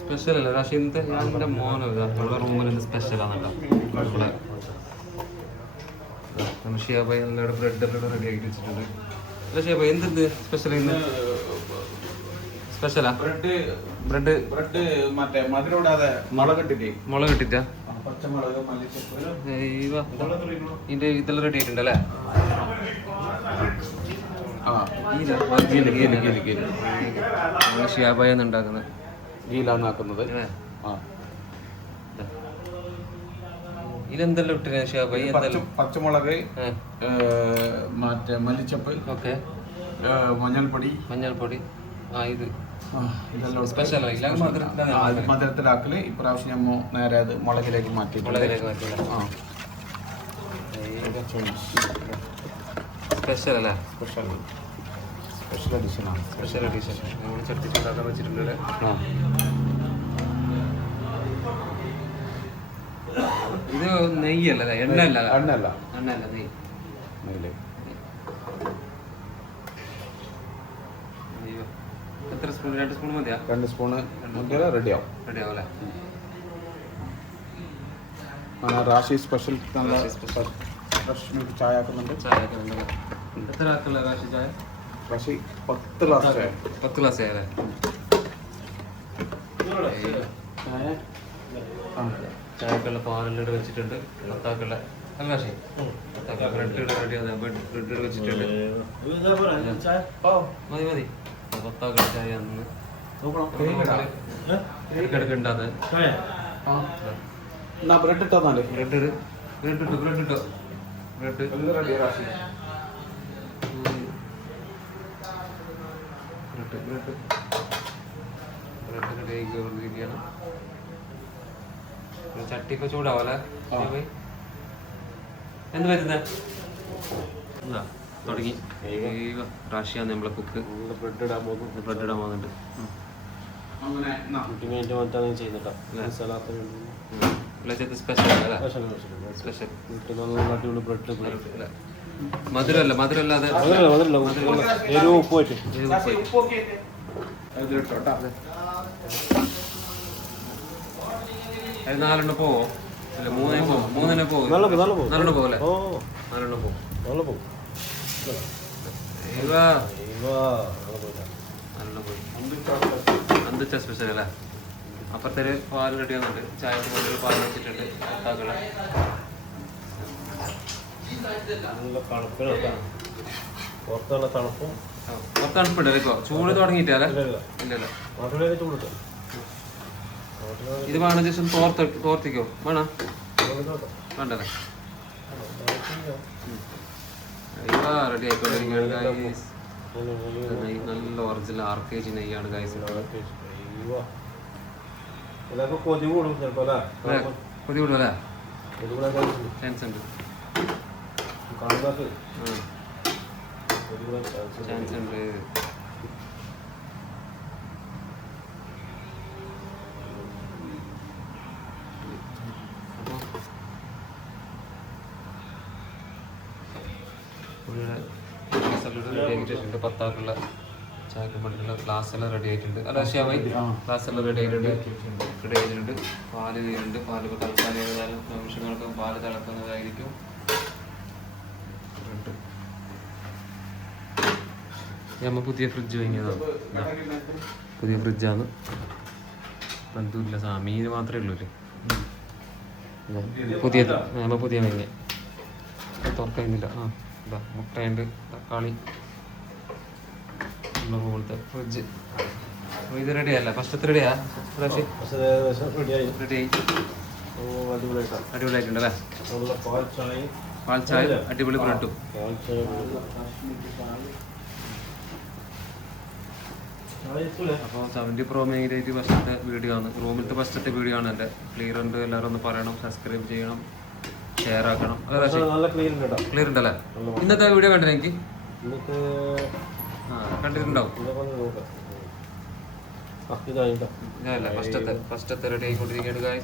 Special അല്ല പക്ഷേ ഇന്നത്തെ എൻ്റെ മോനോ നമ്മളെ റൂമിൽ സ്പെഷ്യലാണ് കേട്ടോ. നമ്മളെ ഷിയാബായി നല്ല ബ്രെഡ് റെഡി ആക്കി വെച്ചിട്ടുണ്ട്. അല്ല ഷിയാബായി എന്ത് സ്പെഷ്യൽ ഇന്ന്? സ്പെഷ്യലാ ബ്രെഡ് മറ്റേ മധുരമിടാതെ മുളക് ഇട്ടിട്ടാ? പച്ചമുളക് മല്ലിച്ചപ്പ് ഇതിന്റെ ഇതെല്ലാം റെഡി ആയിട്ടുണ്ടല്ലേ? ഷിയാബായാണ് ഉണ്ടാക്കുന്നത്. ഗീലാന്നാക്കുന്നത്. ഇതിലെന്തെല്ലാം ഇട്ടില്ല ഷിയാബായി? പച്ചമുളക്, മറ്റേ മല്ലിച്ചപ്പ്, ഓക്കെ, മഞ്ഞൾപ്പൊടി. ഇത് സ്പെഷ്യൽ മധുരത്തിലാക്കല്. ഇപ്രാവശ്യം ഞമ്മ നേരെ അത് മുളകിലേക്ക് മാറ്റി. സ്പെഷ്യൽ അല്ലേ? സ്പെഷ്യൽ എഡിഷനാണ്. സ്പെഷ്യൽ എഡിഷൻ നമ്മൾ ചട്ടി ചൂടാക്കാൻ വെച്ചിട്ടുണ്ട്. ഇത് നെയ്യല്ല, എണ്ണ അല്ല, നെയ്യ്. എത്ര സ്പൂൺ? 2 സ്പൂൺ മതിയാ? 2 സ്പൂണ് റെഡിയാവും അല്ലേ? റാഷി സ്പെഷ്യൽ ഫ്രഷ് മിൽക്ക് ചായ ആക്കുന്നുണ്ട്. എത്ര ആക്കുള്ള റാഷി ചായ? റാഷി 10 ഗ്ലാസ് ചായ. 10 ഗ്ലാസ് ചായ അല്ലേ? ചായക്കുള്ള പാലെല്ലാം വെച്ചിട്ടുണ്ട്. പത്താക്കുള്ള അല്ല റാഷി, ബ്രെഡ് ബ്രെഡ് വെച്ചിട്ടുണ്ട്. മതി. പത്താക്കുള്ള ചായ അന്ന് എടുക്കണ്ടാത്. ബ്രെഡ് ഇട്ടോ? ബ്രെഡ് ചട്ടി ഇപ്പൊ ചൂടാവല്ലേ? എന്ത് പറ്റുന്ന തുടങ്ങി റാഷിയാണ് നമ്മളെ കുക്ക്. ബ്രെഡ് ഇടാൻ പോകുന്നുണ്ട്. മധുരല്ലാതെ അത് 4 പോവോ? അല്ല 3 പോവും. 3 പോകും. 4 പോകല്ലേ? 4 പോകും. അന്തിച്ച സ്പെഷ്യൽ അല്ലേ? അപ്പുറത്തൊരു പാൽ റെഡി വന്നിട്ട് ചായക്ക് കൂടുതൽ പാൽ വെച്ചിട്ടുണ്ട്. തണുപ്പുണ്ടല്ലോ ചൂട് തുടങ്ങിയിട്ടല്ലേ? ഇല്ലല്ലോ. ഇത് വേണം ജസ്റ്റ് തോർത്തിക്കോ? വേണോ? വേണ്ടല്ലേ? റെഡി ആയിക്കൊണ്ടിരിക്കുകയാണ്. നല്ല ഒറിജിനൽ RKG നെയ്യാണ് ഗൈസ്. കൊതി കൂടുമല്ലേ? ചാൻസ് ഉണ്ട്. പത്താക്കുള്ള ചായക്ക് വേണ്ടിയിട്ടുള്ള ഗ്ലാസ് എല്ലാം റെഡി ആയിട്ടുണ്ട്. അല്ല ഷിയാബായി, ഗ്ലാസ് എല്ലാം റെഡി ആയിട്ടുണ്ട്. പാല് തീരുന്നുണ്ട്. പാല് തൽക്കാലം ഏതായാലും നിമിഷങ്ങൾക്ക് പാല് തിളക്കുന്നതായിരിക്കും. നമ്മൾ പുതിയ ഫ്രിഡ്ജ് വാങ്ങിയതാണ്. പുതിയ ഫ്രിഡ്ജാണ്. ബന്ധുവില്ല, മീൻ മാത്രമേ ഉള്ളൂ. പുതിയത് നമ്മൾ പുതിയ വാങ്ങിയ തുറക്കുന്നില്ല. മുട്ടയുണ്ട്, തക്കാളി, പോലത്തെ ഫ്രിഡ്ജ്. ഇത് റെഡിയല്ല? ഫസ്റ്റത്തെ റെഡിയാ? റെഡിയായി. അടിപൊളിയായിട്ടുണ്ടല്ലേ? പാൽ ചായ, അടിപൊളി ബ്രെഡും. അപ്പോൾ 70 Pro മേഖലയായിട്ട് ഫസ്റ്റത്തെ വീഡിയോ ആണ്. റൂമിലത്തെ ഫസ്റ്റത്തെ വീഡിയോ ആണ്. എൻ്റെ ക്ലിയർ ഉണ്ട്. എല്ലാവരും ഒന്ന് പറയണം, സബ്സ്ക്രൈബ് ചെയ്യണം, ഷെയർ ആക്കണം. ക്ലിയർ ഉണ്ടല്ലേ? ഇന്നത്തെ വീഡിയോ കണ്ടില്ല? എനിക്ക് കണ്ടിട്ടുണ്ടാവും. ഫസ്റ്റത്തെ റെഡി ആയിക്കൊണ്ടിരിക്കുകയാണ്.